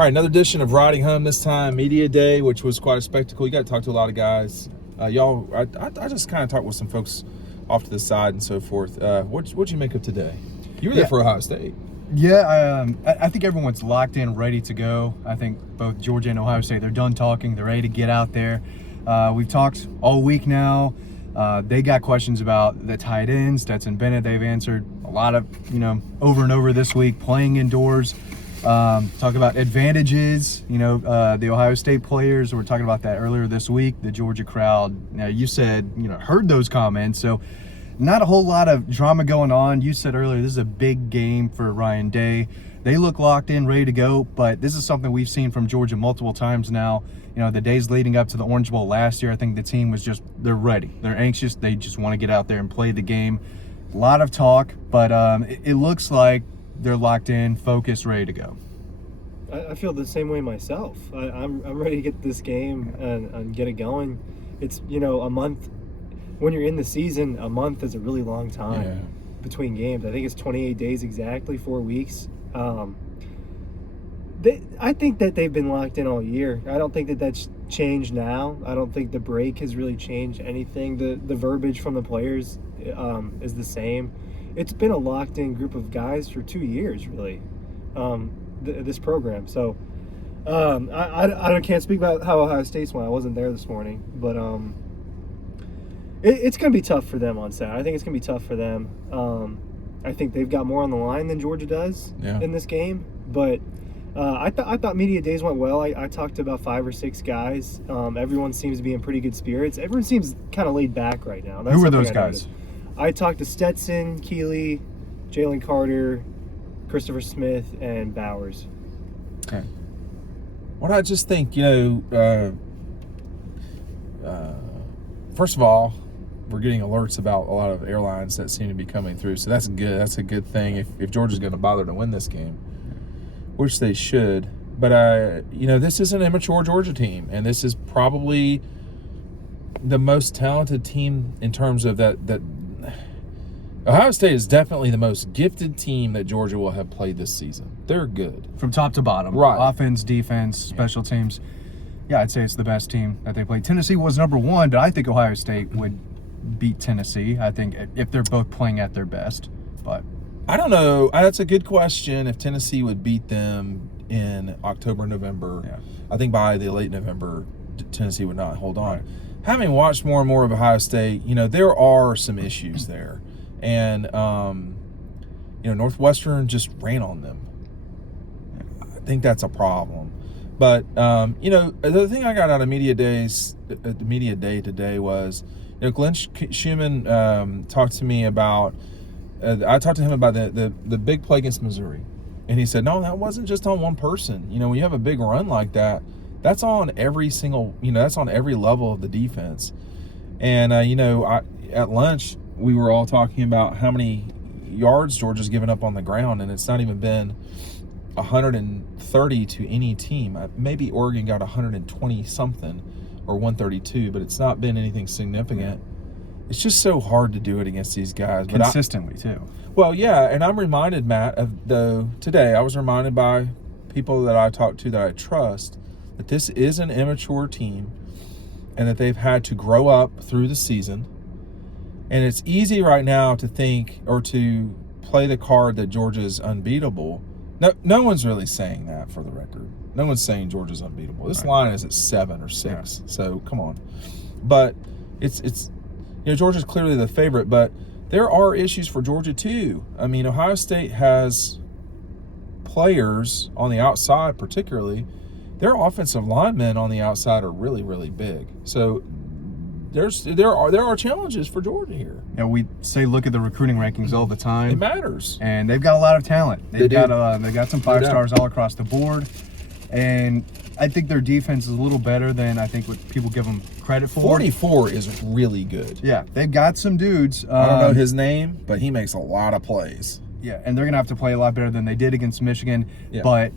All right, another edition of Riding Home, this time Media Day, which was quite a spectacle. You got to talk to a lot of guys. I just kind of talked with some folks off to the side and so forth. What'd you make of today? You were there for Ohio State. Yeah, I think everyone's locked in, ready to go. I think both Georgia and Ohio State, they're done talking. They're ready to get out there. We've talked all week now. They got questions about the tight ends, Stetson Bennett. They've answered a lot of, over and over this week, playing indoors. Talk about advantages, the Ohio State players. We were talking about that earlier this week. The Georgia crowd, now you said, heard those comments. So not a whole lot of drama going on. You said earlier, this is a big game for Ryan Day. They look locked in, ready to go, but this is something we've seen from Georgia multiple times now. The days leading up to the Orange Bowl last year, I think the team was they're ready. They're anxious. They just want to get out there and play the game. A lot of talk, but it looks like they're locked in, focused, ready to go. I feel the same way myself. I'm ready to get this game and get it going. It's, a month. When you're in the season, a month is a really long time between games. I think it's 28 days exactly, 4 weeks. I think that they've been locked in all year. I don't think that that's changed now. I don't think the break has really changed anything. The verbiage from the players is the same. It's been a locked-in group of guys for 2 years, really, this program. So I can't speak about how Ohio State's went. I wasn't there this morning. But it's going to be tough for them on Saturday. I think it's going to be tough for them. I think they've got more on the line than Georgia does in this game. But I thought media days went well. I talked to about 5 or 6 guys. Everyone seems to be in pretty good spirits. Everyone seems kind of laid back right now. Who are those guys? I talked to Stetson, Keeley, Jalen Carter, Christopher Smith, and Bowers. Okay. Well, I just think, first of all, we're getting alerts about a lot of airlines that seem to be coming through. So that's good. That's a good thing if Georgia's going to bother to win this game, which they should. But, this is an immature Georgia team, and this is probably the most talented team in terms of that Ohio State is definitely the most gifted team that Georgia will have played this season. They're good. From top to bottom. Right. Offense, defense, special teams. Yeah, I'd say it's the best team that they played. Tennessee was number 1, but I think Ohio State would beat Tennessee, I think, if they're both playing at their best. But I don't know. That's a good question if Tennessee would beat them in October, November. Yeah. I think by the late November, Tennessee would not hold on. Right. Having watched more and more of Ohio State, there are some issues there. And, Northwestern just ran on them. I think that's a problem. But, the thing I got out of media day today was, Glenn Schumann talked to me about, I talked to him about the big play against Missouri. And he said, no, that wasn't just on one person. When you have a big run like that, that's on every single, that's on every level of the defense. And, at lunch, we were all talking about how many yards Georgia's given up on the ground, and it's not even been 130 to any team. Maybe Oregon got 120-something or 132, but it's not been anything significant. It's just so hard to do it against these guys. Consistently, too. Well, yeah, and I'm reminded, Matt, today I was reminded by people that I talk to that I trust that this is an immature team and that they've had to grow up through the season. And it's easy right now to think or to play the card that Georgia's unbeatable. No one's really saying that, for the record. No one's saying Georgia's unbeatable. This line is at 7 or 6, so come on. But it's Georgia's clearly the favorite, but there are issues for Georgia too. I mean, Ohio State has players on the outside, particularly. Their offensive linemen on the outside are really, really big. So there are challenges for Georgia here. We say look at the recruiting rankings all the time. It matters, and they've got a lot of talent. They got some 5 stars all across the board, and I think their defense is a little better than I think what people give them credit for. 44 is really good. Yeah, they've got some dudes. I don't know his name, but he makes a lot of plays. Yeah, and they're gonna have to play a lot better than they did against Michigan. Yeah. But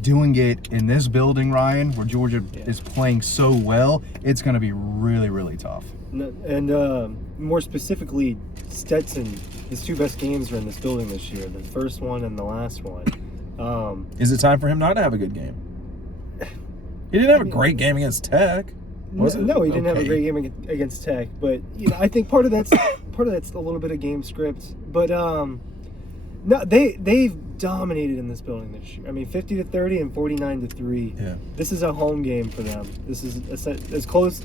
doing it in this building, Ryan, where Georgia is playing so well, it's going to be really, really tough. And more specifically, Stetson, his 2 best games are in this building this year, the first one and the last one. Is it time for him not to have a good game? He didn't have a great game against Tech. Was it? No, he didn't have a Okay. great game against Tech, but I think part of that's a little bit of game script. But no, they've dominated in this building this year. I mean, 50-30 and 49-3. Yeah. This is a home game for them. This is as close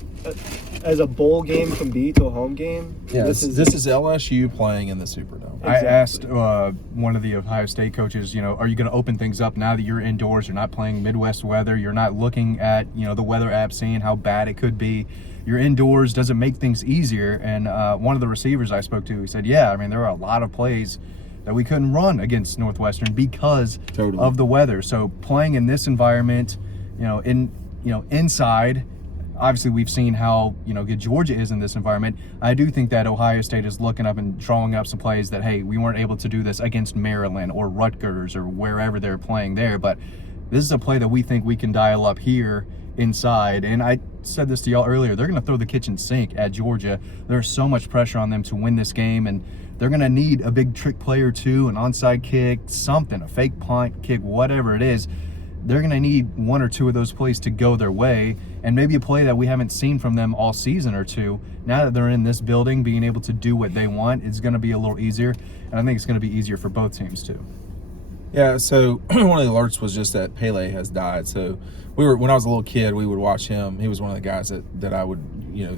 as a bowl game can be to a home game. Yeah, this is LSU playing in the Superdome. Exactly. I asked one of the Ohio State coaches, are you going to open things up now that you're indoors? You're not playing Midwest weather. You're not looking at, the weather app, seeing how bad it could be. You're indoors. Does it make things easier? And one of the receivers I spoke to, he said, yeah, I mean, there are a lot of plays that we couldn't run against Northwestern because of the weather. So playing in this environment, inside, obviously we've seen how good Georgia is in this environment. I do think that Ohio State is looking up and drawing up some plays that, hey, we weren't able to do this against Maryland or Rutgers or wherever they're playing there, but this is a play that we think we can dial up here inside. And I said this to y'all earlier, they're going to throw the kitchen sink at Georgia. There's so much pressure on them to win this game, and they're going to need a big trick play or two, an onside kick, something, a fake punt, kick, whatever it is. They're going to need one or two of those plays to go their way, and maybe a play that we haven't seen from them all season or two. Now that they're in this building, being able to do what they want is going to be a little easier, and I think it's going to be easier for both teams too. Yeah, so one of the alerts was just that Pele has died. So when I was a little kid, we would watch him. He was one of the guys that I would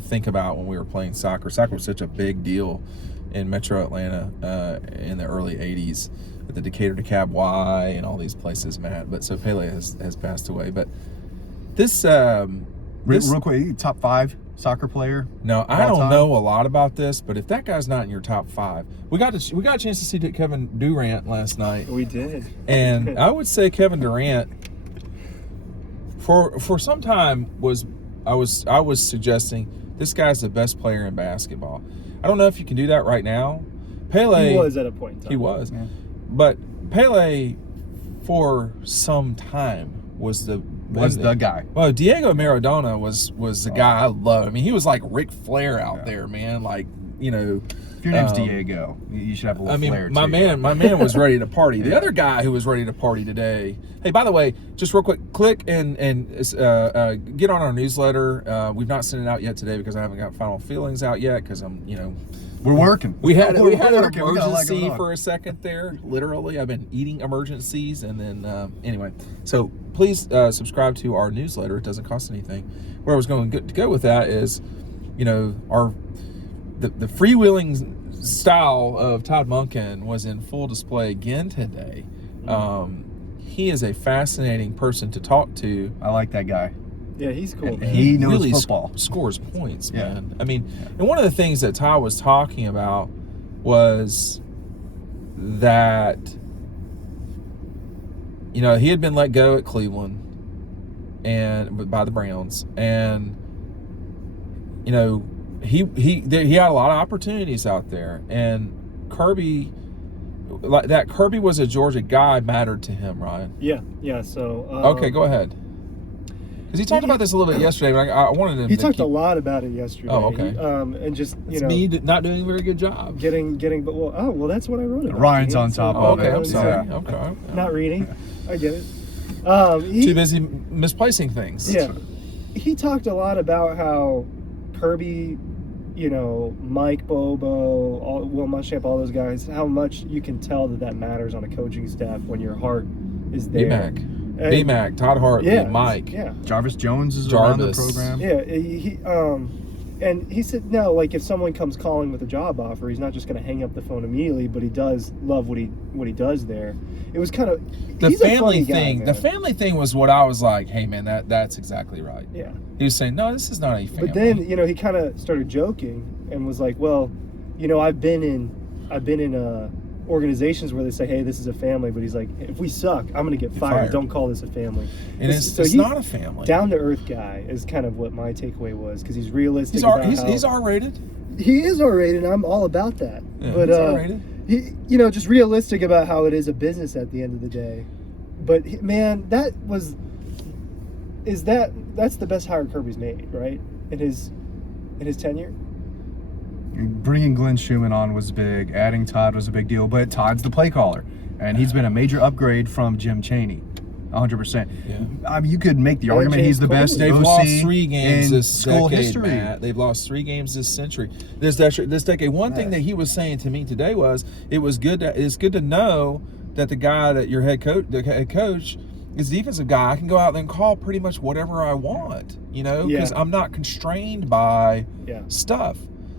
think about when we were playing soccer. Soccer was such a big deal in Metro Atlanta in the early 80s at the Decatur DeKalb Y and all these places, Matt. But so Pele has passed away. But this real quick, top 5 soccer player? No, I don't know a lot about this, but if that guy's not in your top 5, we got a chance to see Kevin Durant last night. We did. And I would say Kevin Durant for some time I was suggesting this guy's the best player in basketball. I don't know if you can do that right now. Pele, he was at a point in time. He was. Yeah. But Pele for some time was the guy. Well, Diego Maradona was the guy I loved. I mean, he was like Ric Flair out there, man. Like, if your name's Diego, you should have a little flair too. my man was ready to party. The other guy who was ready to party today. Hey, by the way, just real quick, click and get on our newsletter. We've not sent it out yet today because I haven't got final feelings out yet because I'm we're working. We had an working. emergency for a second there. Literally, I've been eating emergencies, and then anyway. So please subscribe to our newsletter. It doesn't cost anything. Where I was going to go with that is, the freewheeling style of Todd Monken was in full display again today. He is a fascinating person to talk to. I like that guy. Yeah, he's cool. Man. He knows really football. Scores points, man. Yeah. I mean, and one of the things that Ty was talking about was that, he had been let go at Cleveland and by the Browns, and he had a lot of opportunities out there, and Kirby was a Georgia guy mattered to him, Ryan. Yeah. So Okay, go ahead. Because he talked about this a little bit yesterday, but I wanted to. He talked a lot about it yesterday. Oh, okay. And just It's me not doing a very good job. Getting, but well, that's what I wrote about. Ryan's on top of Okay, it. I'm sorry. Yeah. Okay. Not reading. I get it. Too busy misplacing things. Yeah. He talked a lot about how Kirby, Mike Bobo, Will Muschamp, all those guys, how much you can tell that matters on a coaching staff when your heart is there. B-Mac, Todd Hartley, Mike. Yeah. Jarvis Jones is around the program. Yeah, and he said, no, like if someone comes calling with a job offer, he's not just going to hang up the phone immediately, but he does love what he does there. It was kind of the family thing. The family thing was what I was like, hey man, that's exactly right. Yeah. He was saying, no, this is not a family. But then, he kind of started joking and was like, well, I've been in organizations where they say, hey, this is a family, but he's like, if we suck, I'm going to get fired. Don't call this a family. And it's not a family. Down to earth guy is kind of what my takeaway was, because he's realistic. He's R-rated. He is R-rated, and I'm all about that. Yeah, but he's R-rated. He, just realistic about how it is a business at the end of the day. But man, that's the best hire Kirby's made, right? In his tenure. Bringing Glenn Schumann on was big. Adding Todd was a big deal, but Todd's the play caller, and he's been a major upgrade from Jim Chaney. 100%. Yeah. I mean, you could make the argument he's the best They've OC lost 3 games in this school decade, history. Matt. They've lost 3 games this century. This decade. One thing that he was saying to me today was it's good to know that the guy that your head coach is a defensive guy. I can go out there and call pretty much whatever I want, because I'm not constrained by stuff.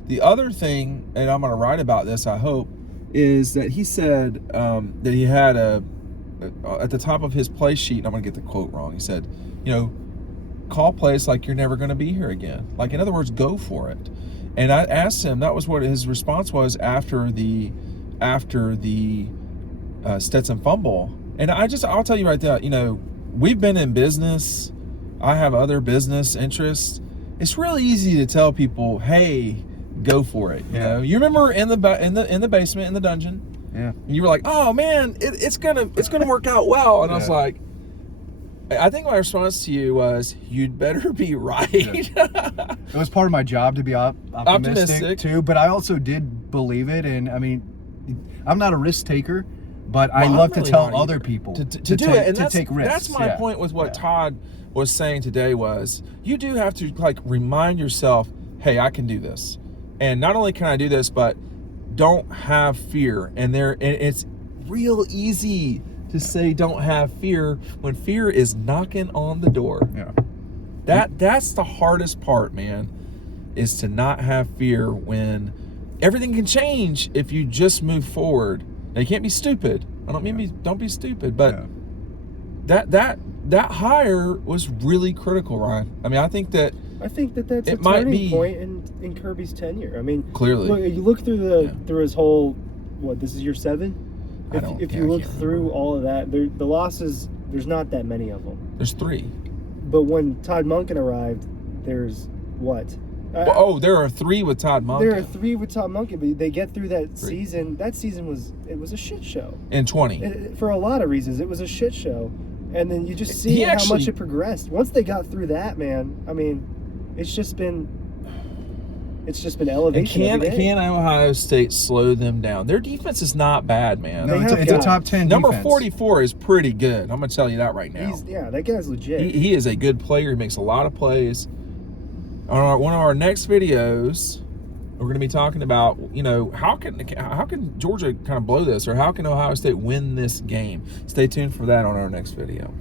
The other thing, and I'm going to write about this, I hope, is that he said that he had at the top of his play sheet, I'm going to get the quote wrong. He said, call plays like you're never going to be here again. Like, in other words, go for it. And I asked him, that was what his response was after the Stetson fumble. And I'll tell you right there, we've been in business. I have other business interests. It's really easy to tell people, hey, go for it. You remember in the basement, in the dungeon, and you were like, oh man, it's gonna work out well. And I was like, I think my response to you was, you'd better be right. It was part of my job to be optimistic too, but I also did believe it. And I mean, I'm not a risk taker, but I love to tell other people to do it and to take risks. That's my point with what Todd was saying today was, you do have to remind yourself, hey, I can do this. And not only can I do this, but don't have fear. And it's real easy to say don't have fear when fear is knocking on the door. Yeah. That's the hardest part, man, is to not have fear when everything can change if you just move forward. Now, you can't be stupid. I don't mean don't be stupid, but that hire was really critical, Ryan. I mean, I think that's a turning point in Kirby's tenure. I mean, clearly, you look through his whole, this is year 7? If you look through all of that, the losses, there's not that many of them. There's 3. But when Todd Monken arrived, there's what? There are 3 with Todd Monken. There are 3 with Todd Monken, but they get through that season. That season was a shit show. In 20. For a lot of reasons, it was a shit show. And then you just see how much it progressed. Once they got through that, man, I mean, it's just been elevation. And can Ohio State slow them down? Their defense is not bad, man. No, it's a top 10 Number defense. 44 is pretty good. I'm going to tell you that right now. That guy's legit. He is a good player. He makes a lot of plays. On one of our next videos, we're going to be talking about, how can Georgia kind of blow this, or how can Ohio State win this game? Stay tuned for that on our next video.